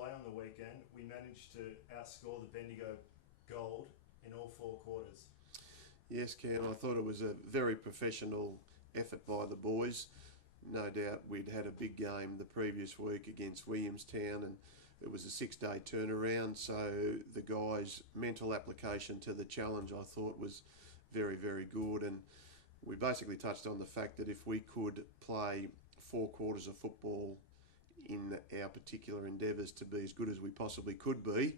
play on the weekend, we managed to outscore the Bendigo Gold in all 4 quarters. Yes, Cam, I thought it was a very professional effort by the boys. No doubt we'd had a big game the previous week against Williamstown, and it was a 6-day turnaround, so the guys' mental application to the challenge I thought was very, very good. And we basically touched on the fact that if we could play 4 quarters of football in our particular endeavours to be as good as we possibly could be,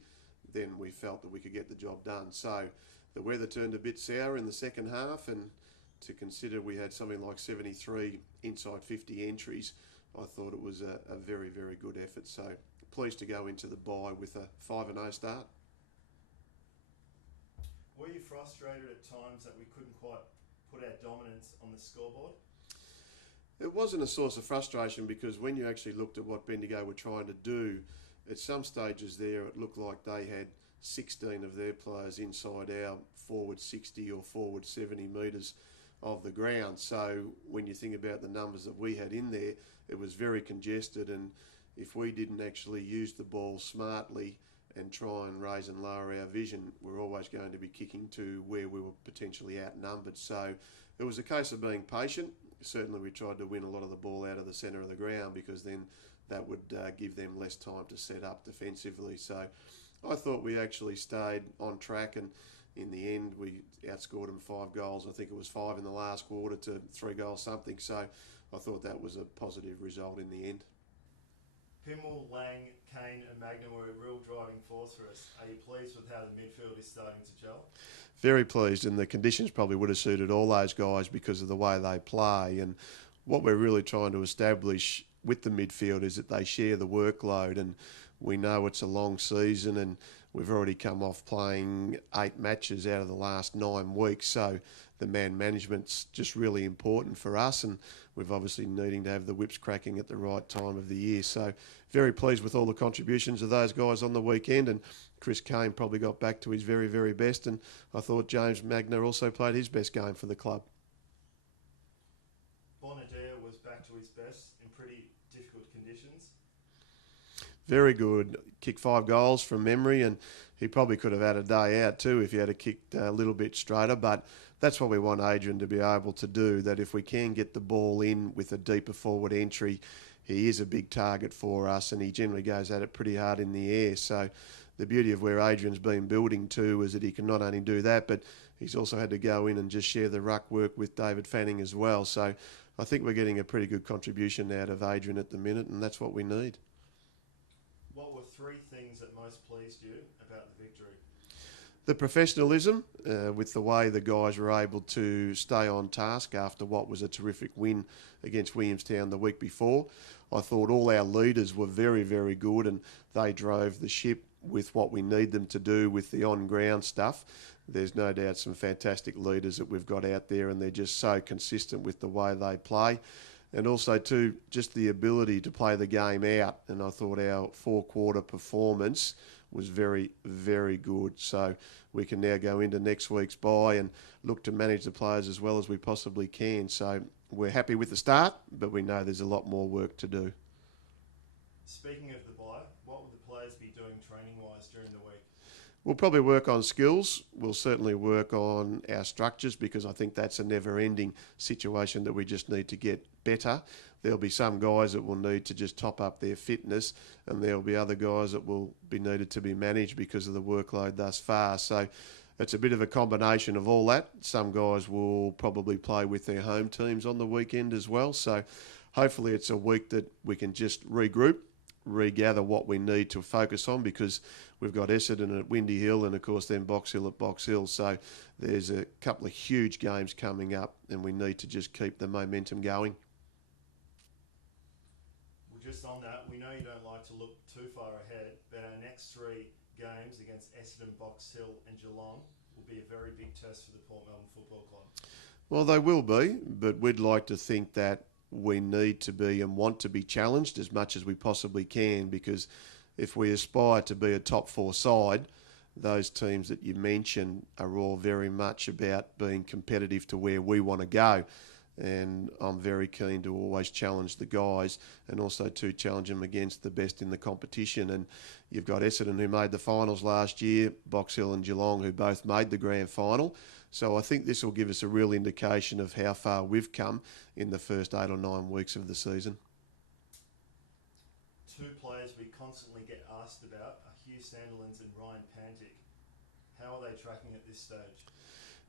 then we felt that we could get the job done. So the weather turned a bit sour in the second half, and to consider we had something like 73 inside 50 entries, I thought it was a very, very good effort. So pleased to go into the bye with a 5-0 start. Were you frustrated at times that we couldn't quite put our dominance on the scoreboard? It wasn't a source of frustration, because when you actually looked at what Bendigo were trying to do, at some stages there it looked like they had 16 of their players inside our forward 60 or forward 70 metres of the ground. So when you think about the numbers that we had in there, it was very congested, and if we didn't actually use the ball smartly and try and raise and lower our vision, we're always going to be kicking to where we were potentially outnumbered. So it was a case of being patient. Certainly we tried to win a lot of the ball out of the centre of the ground, because then that would give them less time to set up defensively. So I thought we actually stayed on track, and in the end we outscored them 5 goals. I think it was 5 in the last quarter to 3 goals something. So I thought that was a positive result in the end. Pimmel, Lang, Kane and Magna were a real driving force for us. Are you pleased with how the midfield is starting to gel? Very pleased, and the conditions probably would have suited all those guys because of the way they play. And what we're really trying to establish with the midfield is that they share the workload, and we know it's a long season, and we've already come off playing 8 matches out of the last 9 weeks, so the man management's just really important for us, and we've obviously needing to have the whips cracking at the right time of the year. So very pleased with all the contributions of those guys on the weekend, and Chris Kane probably got back to his very, very best, and I thought James Magna also played his best game for the club. Bonadir was back to his best in pretty difficult conditions. Very good. Kicked 5 goals from memory, and he probably could have had a day out too if he had a kicked a little bit straighter, but that's what we want Adrian to be able to do, that if we can get the ball in with a deeper forward entry, he is a big target for us, and he generally goes at it pretty hard in the air. So the beauty of where Adrian's been building to is that he can not only do that, but he's also had to go in and just share the ruck work with David Fanning as well. So I think we're getting a pretty good contribution out of Adrian at the minute, and that's what we need. What were 3 things that most pleased you about the victory? The professionalism, with the way the guys were able to stay on task after what was a terrific win against Williamstown the week before. I thought all our leaders were very, very good, and they drove the ship with what we need them to do with the on-ground stuff. There's no doubt some fantastic leaders that we've got out there, and they're just so consistent with the way they play. And also too, just the ability to play the game out. And I thought our 4-quarter performance was very, very good. So we can now go into next week's bye and look to manage the players as well as we possibly can. So we're happy with the start, but we know there's a lot more work to do. Speaking of the bye, what would the players be doing training-wise during the week? We'll probably work on skills. We'll certainly work on our structures, because I think that's a never-ending situation that we just need to get better. There'll be some guys that will need to just top up their fitness, and there'll be other guys that will be needed to be managed because of the workload thus far. So it's a bit of a combination of all that. Some guys will probably play with their home teams on the weekend as well. So hopefully it's a week that we can just regroup, regather what we need to focus on, because we've got Essendon at Windy Hill and of course then Box Hill at Box Hill. So there's a couple of huge games coming up, and we need to just keep the momentum going. Well, just on that, we know you don't like to look too far ahead, but our next 3 games against Essendon, Box Hill and Geelong will be a very big test for the Port Melbourne Football Club. Well, they will be, but we'd like to think that we need to be and want to be challenged as much as we possibly can, because if we aspire to be a top 4 side, those teams that you mentioned are all very much about being competitive to where we want to go. and I'm very keen to always challenge the guys and also to challenge them against the best in the competition. And you've got Essendon, who made the finals last year, Box Hill and Geelong, who both made the grand final. So I think this will give us a real indication of how far we've come in the first 8 or 9 weeks of the season. Two players we constantly get asked about are Hugh Sandilands and Ryan Pantic. How are they tracking at this stage?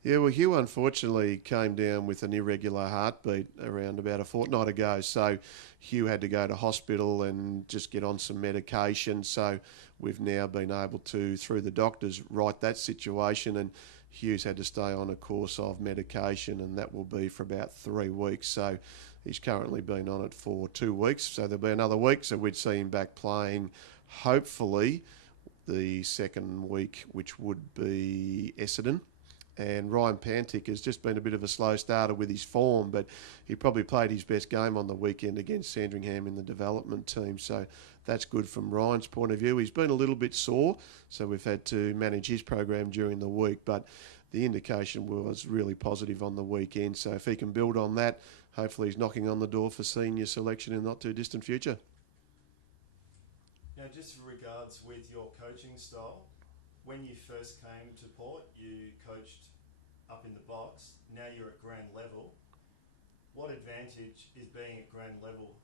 Yeah, well, Hugh unfortunately came down with an irregular heartbeat around about a fortnight ago. So Hugh had to go to hospital and just get on some medication. So we've now been able to, through the doctors, right that situation. And Hugh's had to stay on a course of medication, and that will be for about 3 weeks. So he's currently been on it for 2 weeks. So there'll be another week. So we'd see him back playing, hopefully, the second week, which would be Essendon. And Ryan Pantic has just been a bit of a slow starter with his form, but he probably played his best game on the weekend against Sandringham in the development team. So that's good from Ryan's point of view. He's been a little bit sore, so we've had to manage his program during the week, but the indication was really positive on the weekend. So if he can build on that, hopefully he's knocking on the door for senior selection in the not too distant future. Now, just regards with your coaching style, when you first came to Port, you coached up in the box. Now you're at grand level. What advantage is being at grand level?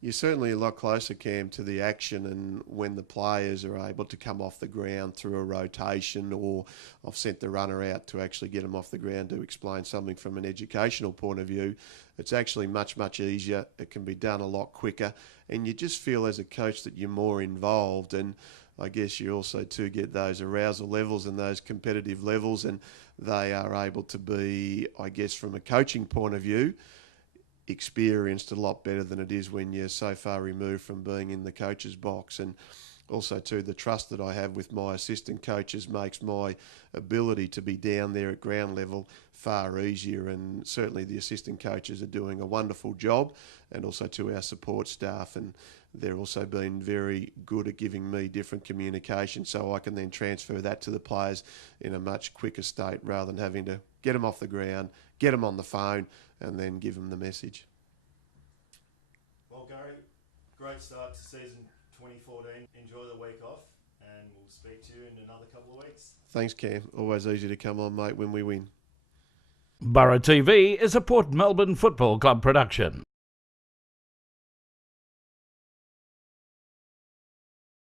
You're certainly a lot closer, Cam, to the action, and when the players are able to come off the ground through a rotation, or I've sent the runner out to actually get them off the ground to explain something from an educational point of view, it's actually much, much easier. It can be done a lot quicker, and you just feel as a coach that you're more involved. And I guess you also too get those arousal levels and those competitive levels, and they are able to be, I guess, from a coaching point of view, experienced a lot better than it is when you're so far removed from being in the coach's box. And also too, the trust that I have with my assistant coaches makes my ability to be down there at ground level far easier, and certainly the assistant coaches are doing a wonderful job, and also to our support staff, and they're also been very good at giving me different communication so I can then transfer that to the players in a much quicker state rather than having to get them off the ground, get them on the phone and then give them the message. Well, Gary, great start to season 2014. Enjoy the week off, and we'll speak to you in another couple of weeks. Thanks, Cam. Always easy to come on, mate, when we win. Borough TV is a Port Melbourne Football Club production.